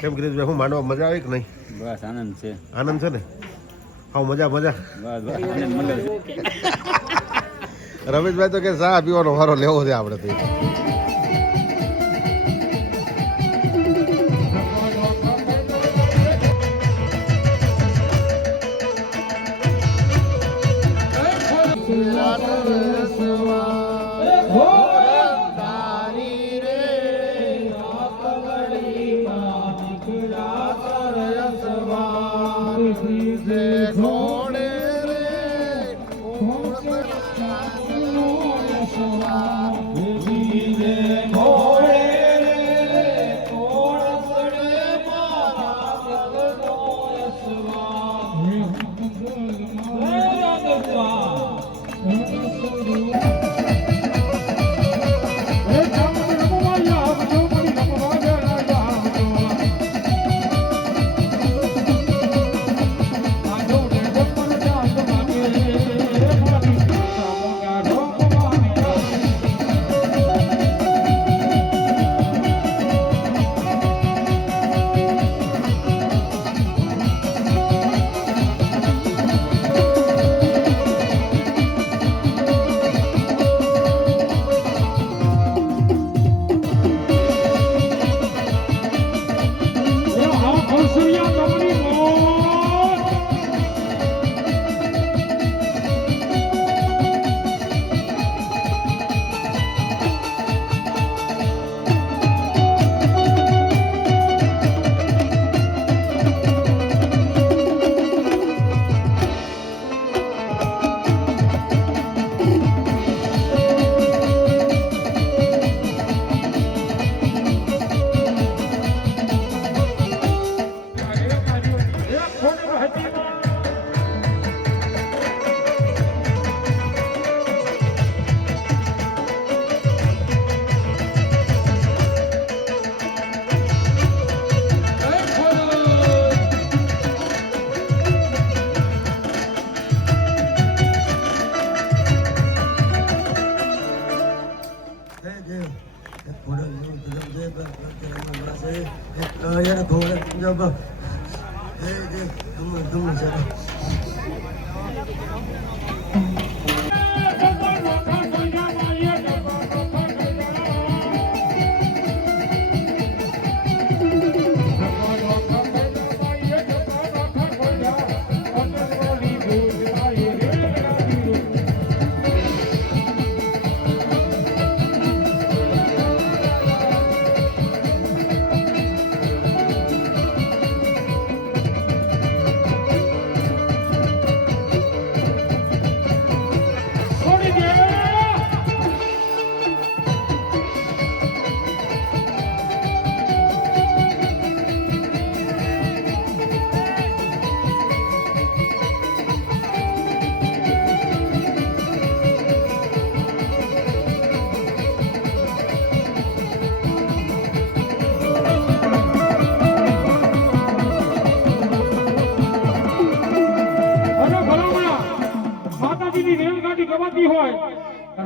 કેમ ગિરીશભાઈ, હું માંડવા મજા આવી કે નહીં? બસ આનંદ છે. આનંદ છે ને? હા, મજા મજા. બસ બસ આનંદ મંગલ છે. રમેશભાઈ તો કે ચા પીવાનો વારો લેવો છે આપણે તો.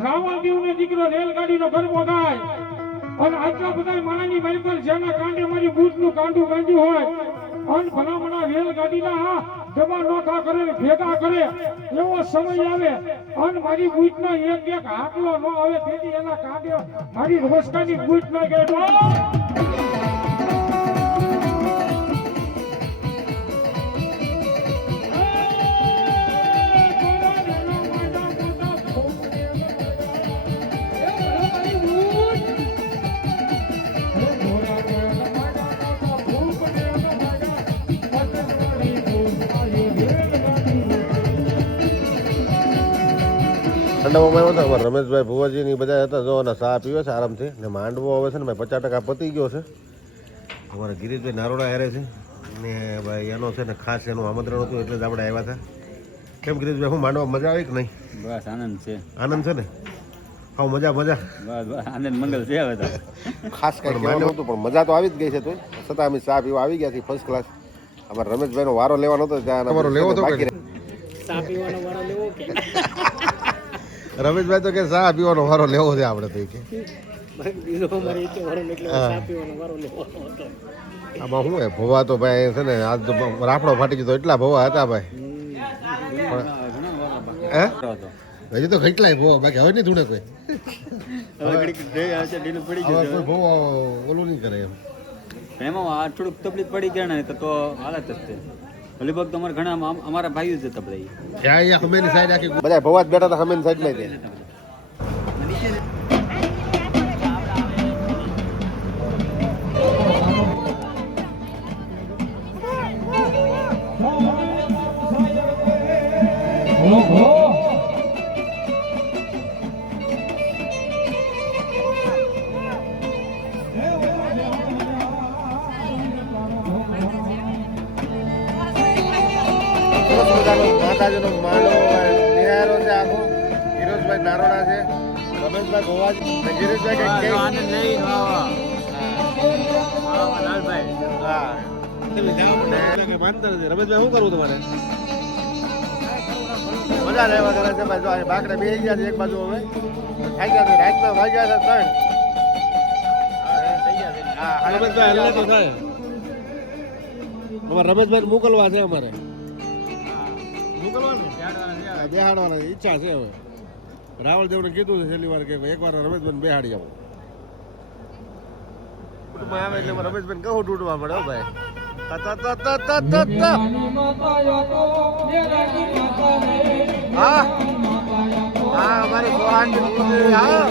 રાવણદેવ ને દીકરો રેલગાડીનો ગરબો ગાય અને આટલા બધા માણાની મલકર જેના કાંડે મારી બૂટ નું કાંડું બાંધ્યું હોય અને ભલામણા રેલગાડીના દબા નોખા કરે ભેગા કરે એવો સમય આવે અને મારી બૂટ નો એક હાકલો ન આવે તેથી એના કાંડે મારી રોસકાની બૂટ ન ગયો. ઠંડામાં હતા અમારા રમેશભાઈ ભુવાજી ની બધા હતા, જો અને ચા પીવે છે આરામથી ને. માંડવો હવે છે ને ભાઈ 50% પતી ગયો છે. અમારા ગિરીશભાઈ નારોડા હારે છે ને ભાઈ એનો છે ને ખાસ એનું આમંત્રણ હતું એટલે જ આપણે આવ્યા હતા. કેમ ગિરીશભાઈ, હું માંડવા મજા આવી કે નહીં? બસ આનંદ છે. આનંદ છે ને? હા, મજા મજા. બસ બસ આનંદ મંગલ છે. હવે તો ખાસ કઈ માંડવ હતું પણ મજા તો આવી જ ગઈ છે. તો છતાં અમે ચા પીવા આવી ગયા છીએ ફર્સ્ટ ક્લાસ. અમારા રમેશભાઈનો વારો લેવાનો હતો ત્યાં તમારો લેવો હતો બાકી ચા પીવાનો વારો લેવો કે રમેશભાઈ તો કે ચા પીવાનો વારો લેવો છે આપણે તો કે બીજો અમારે એક વારો એટલે ચા પીવાનો વારો લેવાનો હતો. આમાં શું હે ભવા તો ભાઈ છે ને આજ તો રાફડો ફાટી ગયો એટલા ભવા હતા ભાઈ હે હજી તો કેટલાય ભવા બાકી હવે નહીં ધૂણે કોઈ હવે કોઈ ભવા ઓલું નહીં કરે એમ એમાં આ થોડુંક તકલીફ પડી ગયા ને તો હાલત જ છે લગભગ તો અમારા ઘણા અમારા ભાઈઓ જ હતા બધા ત્યાં હમેની સાઈડ આખી બધા ભવા જ બેઠા હતા હમેની સાઈડ માં માતાજીનો માળો નિહારો છે આખો ગિરીશભાઈ નારોડા છે રમેશભાઈ ગોવાજ ગિરીશભાઈ હા માનતા નથી રમેશભાઈ શું કરવું તમારે મજા લેવા કરે છે ભાઈ જો આ બાકડે બેસી ગયા છે એક બાજુ હવે ખાઈ ગયા છે રાતના વાગ્યા છે 3 રમેશભાઈ હલ્લા તો થાય અમારે રમેશભાઈ મોકલવા છે અમારે બેહાડવાની ઈચ્છા છે હવે રાવળ દેવને કીધું છે છેલ્લી વાર કે એકવાર રમેશભાઈ બેહાડી આવો આવે એટલે રમેશભાઈ કહું તૂટવા મળે ભાઈ હા હા અમારી સોહાની હા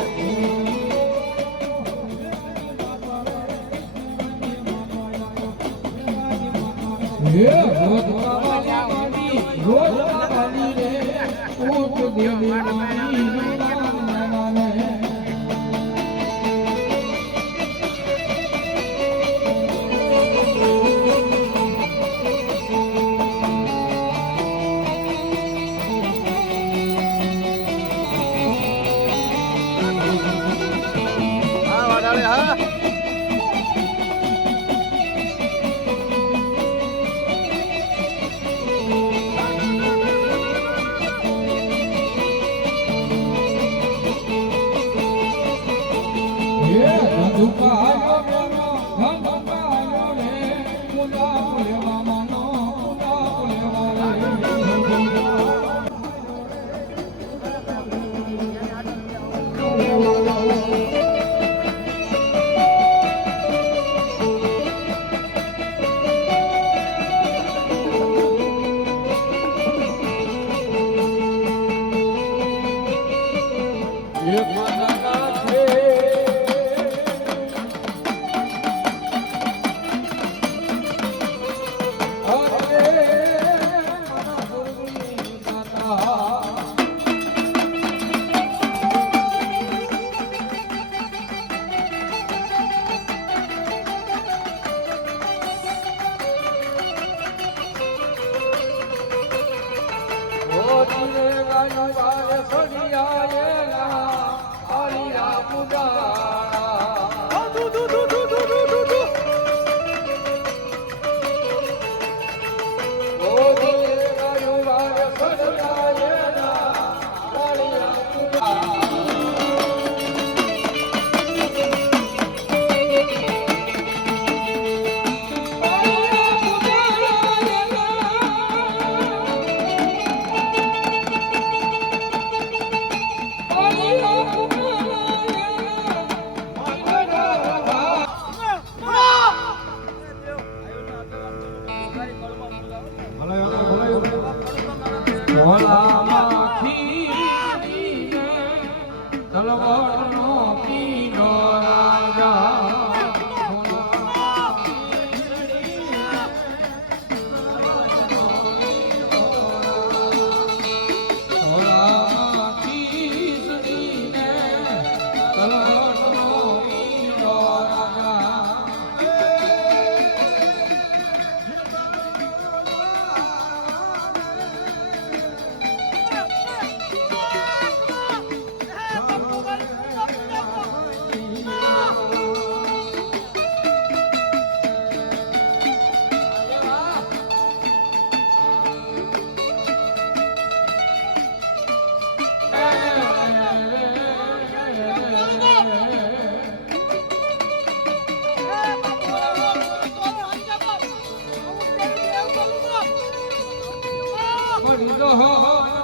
કરી દો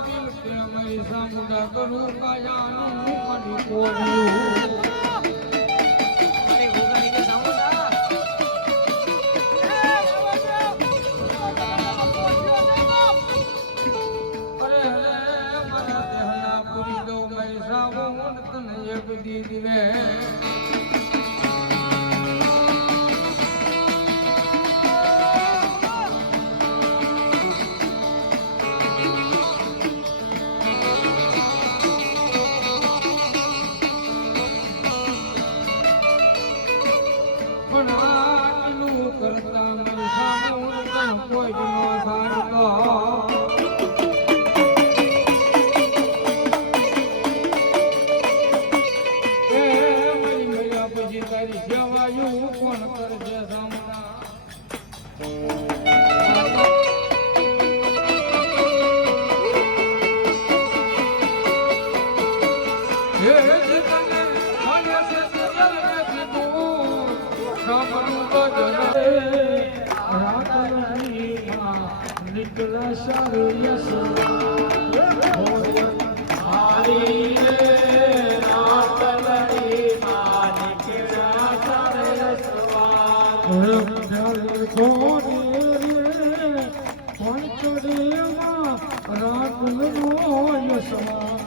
દિલ કે મારી સામુડા કરું કાયાનું કડી કોડ્યું દીવે પણ આટલું કરતા મારી સામું કોઈ ન થાય તારી સેવાયું કોણ કરશે સામના હે તને મને છે સજલ ને કીધું સામનું બદલે રાતની માં નીકળા સારું યસ હારી રાત નો યસવા